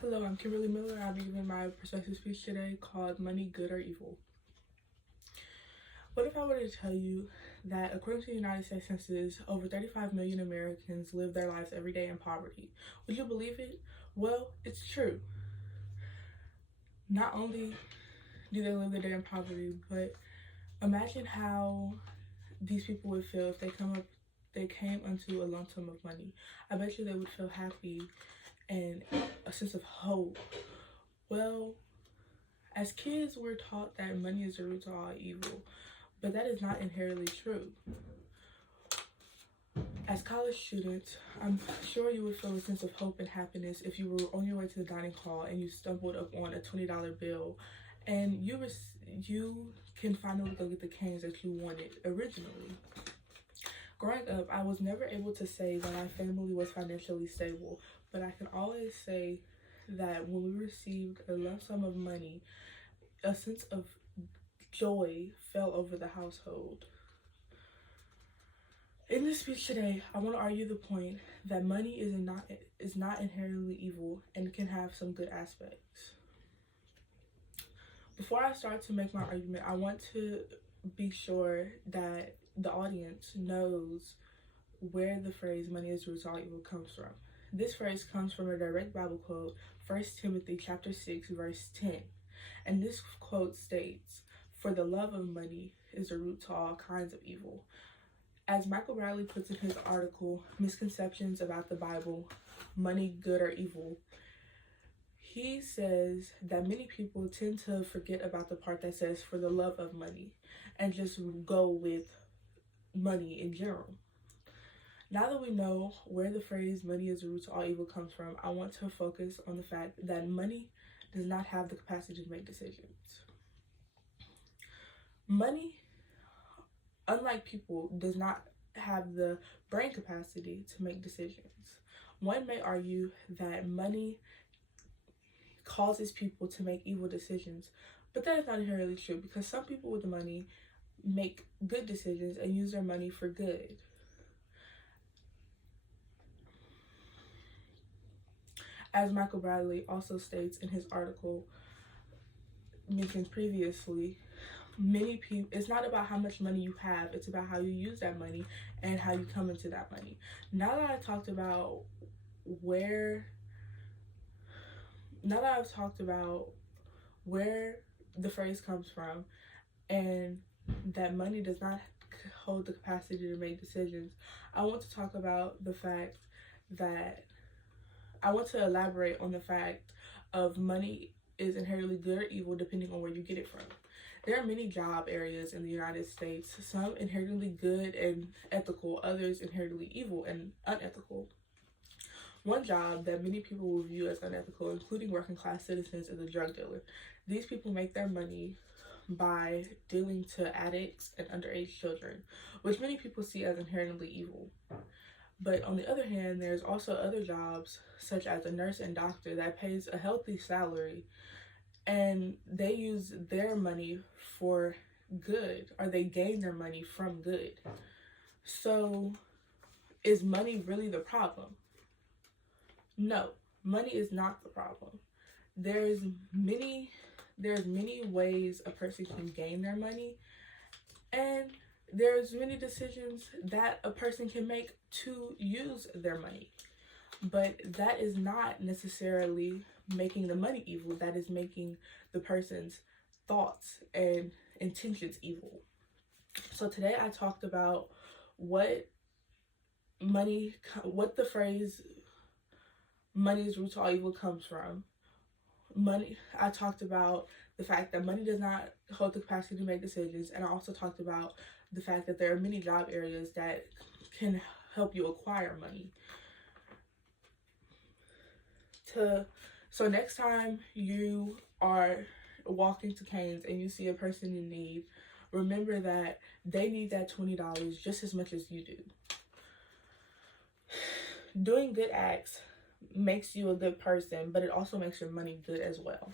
Hello, I'm Kymberly Miller. I'll be giving my persuasive speech today called Money, Good or Evil. What if I were to tell you that according to the United States Census, over 35 million Americans live their lives every day in poverty? Would you believe it? Well, it's true. Not only do they live their day in poverty, but imagine how these people would feel if they came into a lump sum of money. I bet you they would feel happy and a sense of hope. Well, as kids, we're taught that money is the root to all evil, but that is not inherently true. As college students, I'm sure you would feel a sense of hope and happiness if you were on your way to the dining hall and you stumbled upon a $20 bill and you can finally go get the canes that you wanted originally. Growing up, I was never able to say that my family was financially stable, but I can always say that when we received a lump sum of money, a sense of joy fell over the household. In this speech today, I want to argue the point that money is not inherently evil and can have some good aspects. Before I start to make my argument, I want to be sure that the audience knows where the phrase money is the root of all evil comes from. This phrase comes from a direct Bible quote, 1 Timothy chapter 6, verse 10. And this quote states, "For the love of money is the root to all kinds of evil." As Michael Bradley puts in his article, Misconceptions About the Bible, Money, Good or Evil, he says that many people tend to forget about the part that says for the love of money and just go with money in general. Now that we know where the phrase money is the root to all evil comes from, I want to focus on the fact that money does not have the capacity to make decisions. Money, unlike people, does not have the brain capacity to make decisions. One may argue that money causes people to make evil decisions, but that is not inherently true because some people with money make good decisions and use their money for good. As Michael Bradley also states in his article mentioned previously, many people, it's not about how much money you have, it's about how you use that money and how you come into that money. Now that I've talked about where the phrase comes from and that money does not hold the capacity to make decisions, I want to talk about the fact that I want to elaborate on the fact of money is inherently good or evil depending on where you get it from. There are many job areas in the United States, some inherently good and ethical, others inherently evil and unethical. One job that many people will view as unethical, including working class citizens, is a drug dealer. These people make their money by dealing to addicts and underage children, which many people see as inherently evil. But on the other hand, there's also other jobs, such as a nurse and doctor, that pays a healthy salary, and they use their money for good, or they gain their money from good. So, is money really the problem? No, money is not the problem. There's many ways a person can gain their money, and there's many decisions that a person can make to use their money. But that is not necessarily making the money evil. That is making the person's thoughts and intentions evil. So today I talked about what the phrase money is root to all evil comes from. I talked about the fact that money does not hold the capacity to make decisions, and I also talked about the fact that there are many job areas that can help you acquire money. So next time you are walking to Cane's and you see a person in need, remember that they need that $20 just as much as you do. Doing good acts makes you a good person, but it also makes your money good as well.